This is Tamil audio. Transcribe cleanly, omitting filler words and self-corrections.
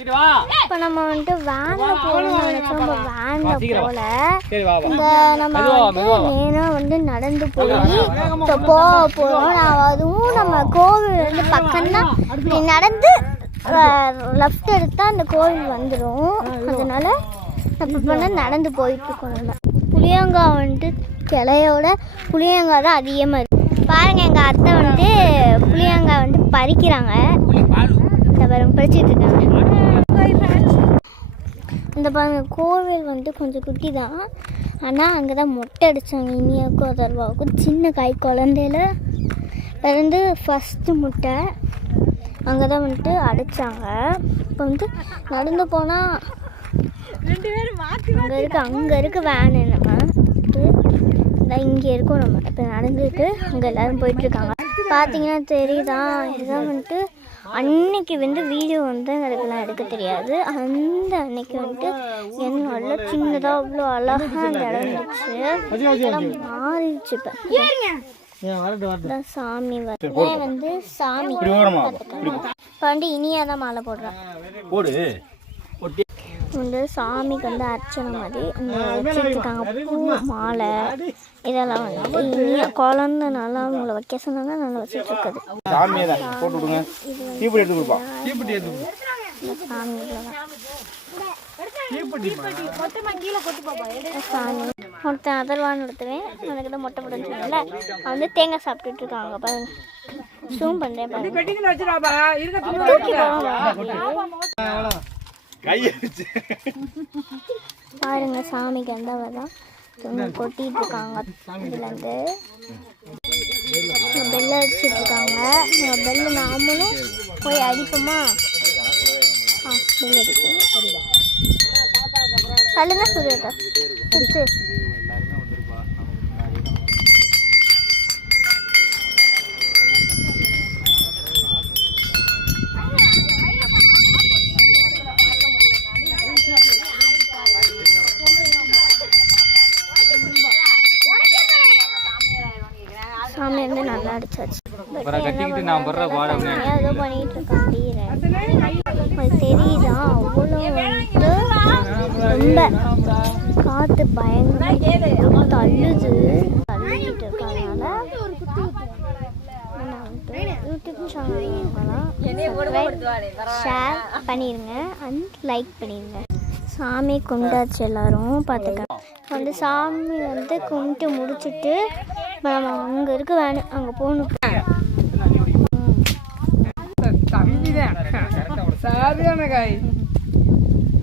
இப்போ நம்ம வந்துட்டு வேனில் போகணும்னு நினைச்சோம். இப்போ வேனில் போகல. இந்த நம்ம நேராக வந்து நடந்து போய் இப்போ போக போகிறோம். அதுவும் நம்ம கோவில் வந்து பக்கம்தான். இப்படி நடந்து லெஃப்ட் எடுத்தால் அந்த கோவில் வந்துடும். அதனால நம்ம இப்போ நடந்து போயிட்டுருக்கோம். நம்ம புளியங்காய் வந்துட்டு கிளையோட புளியங்காய் தான் அதிகமாக இருக்குது. பாருங்கள், எங்கள் அத்தை வந்துட்டு புளியங்காய் வந்துட்டு பறிக்கிறாங்க. இந்த பாருங்க பறிச்சிட்டு இருக்காங்க. இந்த பாருங்க கோவில் வந்துட்டு கொஞ்சம் குட்டி தான். ஆனால் அங்கே தான் மொட்டை அடித்தாங்க. இனியாவுக்கும் அதர்வாவுக்கும் சின்ன காய் குழந்தையில பிறந்து ஃபஸ்ட்டு முட்டை அங்கே தான் வந்துட்டு அடித்தாங்க. இப்போ வந்து நடந்து போனால் அங்கே இருக்கு வேனு. நம்ம இங்கே இருக்கோம். நம்ம இப்போ நடந்துட்டு அங்கே எல்லோரும் போயிட்டுருக்காங்க. பார்த்தீங்கன்னா தெரியுதா, இதுதான் வந்துட்டு அன்னைக்கு வந்து வீடியோ வந்து எங்களுக்குலாம் எடுக்க தெரியாது. அந்த அன்னைக்கு வந்துட்டு என் நல்லா சின்னதாக அவ்வளோ அழகாக அந்த இடம் இருந்துச்சு. எல்லாம் மாறிடுச்சு. இப்போ சாமி வந்து சாமி இப்போ வந்து இனியாக தான் மாலை போடுறேன். வந்து சாமிக்கு வந்து அர்ச்சனை மாதிரி வச்சுருக்காங்க. பூ மாலை இதெல்லாம் வந்து இனியா குழந்தைனால அவங்கள வைக்க சொன்னாங்க. நல்லா வச்சுட்டு இருக்குது. சாமி ஒருத்தன் அதர்வான்னு எடுத்துவேன். எனக்கு தான் மொட்டை போட்டு சொன்னால அவன் வந்து தேங்காய் சாப்பிட்டுட்டு இருக்காங்க. பாருங்க, ஜூம் பண்ணுறேன். பாருங்க சாமிக்கு வந்தவதான் கொட்டிட்டு இருக்காங்க. இதுலேருந்து பெல்ல அடிச்சுட்டு இருக்காங்க. பெல்லு நாமளும் போய் அடிப்போமா? பெல் அடிப்போம். சொல்லுங்க சுரேதா. சாமி வந்து நல்லா அடிச்சாச்சு. ஏதோ பண்ணிட்டு இருக்கான். தெரியுதா, அவ்வளோ வந்துட்டு ரொம்ப காற்று பயங்கரமாக தள்ளுது. தள்ளிக்கிட்டு இருக்கனால யூடியூப் சேனல் ஷேர் பண்ணிடுங்க அண்ட் லைக் பண்ணிடுங்க. சாமி கும்பிட்டாச்சு எல்லோரும். பார்த்துக்க வந்து சாமி வந்து கும்பிட்டு முடிச்சுட்டு நம்ம அங்கே இருக்க வேணும், அங்கே போகணும். சாரியான காய்